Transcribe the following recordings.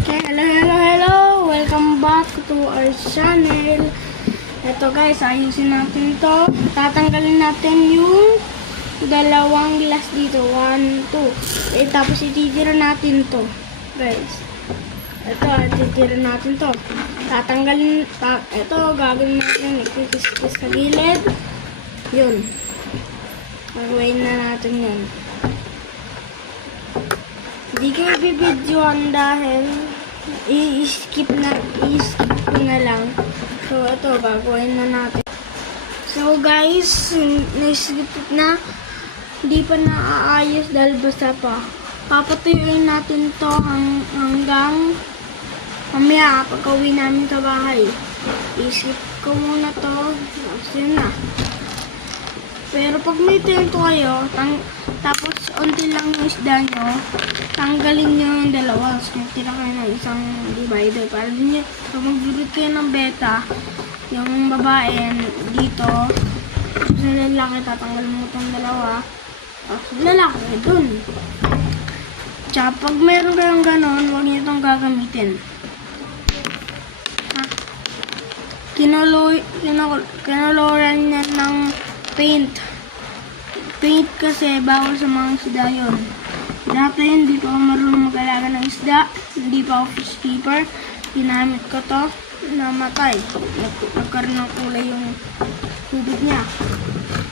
Okay, hello. Welcome back to our channel. Ito guys, ayusin natin to. Tatanggalin natin yung dalawang glass dito. 1, 2. Tapos ititira natin to. Guys. Ito, ititira natin to. Tatanggalin, ito, gagawin natin. Ikikis-kis sa gilid. Yun. Gagawin na natin yun. Hindi ko i-videoan dahil i-skip ko na lang. So, ito, gagawin na natin. So, guys, na-skip na. Hindi pa naaayos dahil basa pa. Papatuyuin natin to hanggang mamaya pag-uwi namin sa bahay. I-skip ko muna to. Yun na. Pero pag may tempo kayo, tapos unti lang yung isda nyo, tanggalin nyo yung dalawa. So, tira kayo ng isang divider. Para din nyo, pag magbibit kayo ng beta, yung babae dito, sa lalaki, tatanggal mo itong dalawa. Tapos lalaki, dun. Tsaka pag meron kayong ganon, huwag nyo itong gagamitin. Ha? Kinoloran niya ng paint kasi bawal sa mga isda yun. Dati hindi pa ako marunong mag-alaga ng isda, hindi pa ako fish keeper. Ginamit ko to, namatay. Nagkaroon ng kulay yung tubig niya.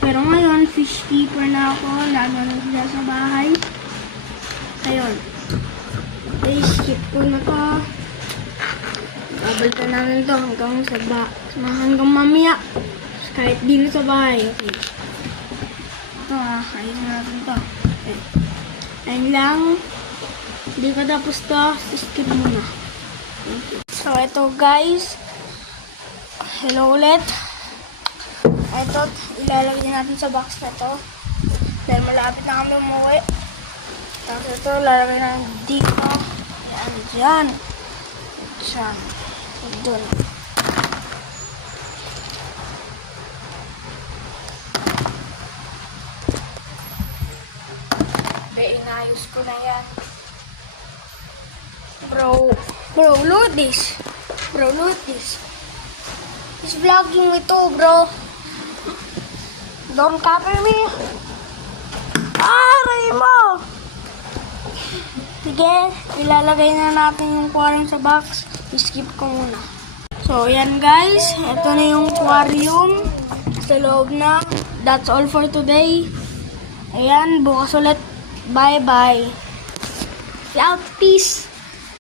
Pero ngayon, fish keeper na ako, alaga ng isda sa bahay. Ayun. Okay, skip ko na to. Babalikan namin to hanggang mamaya. Kahit di na sa bahay. Okay. Ito ayun natin to. Okay. Ayun lang. Hindi ka tapos to. Skip muna. Okay. So, ito guys. Hello ulit. Ito, ilalagay natin sa box na to. Dahil malapit na kami umuwi. Tapos ito, lalagay natin dito. Ayan, dyan. Dyan. Doon. Inayos ko na yan. Bro, look at this. Bro, look at this. He's vlogging me too, bro. Don't cover me. Aray mo! Sige, ilalagay na natin yung aquarium sa box. I-skip ko muna. So, yan guys. Ito na yung aquarium. Sa loob na. That's all for today. Ayan, bukas ulit. Bye-bye. Out. Peace.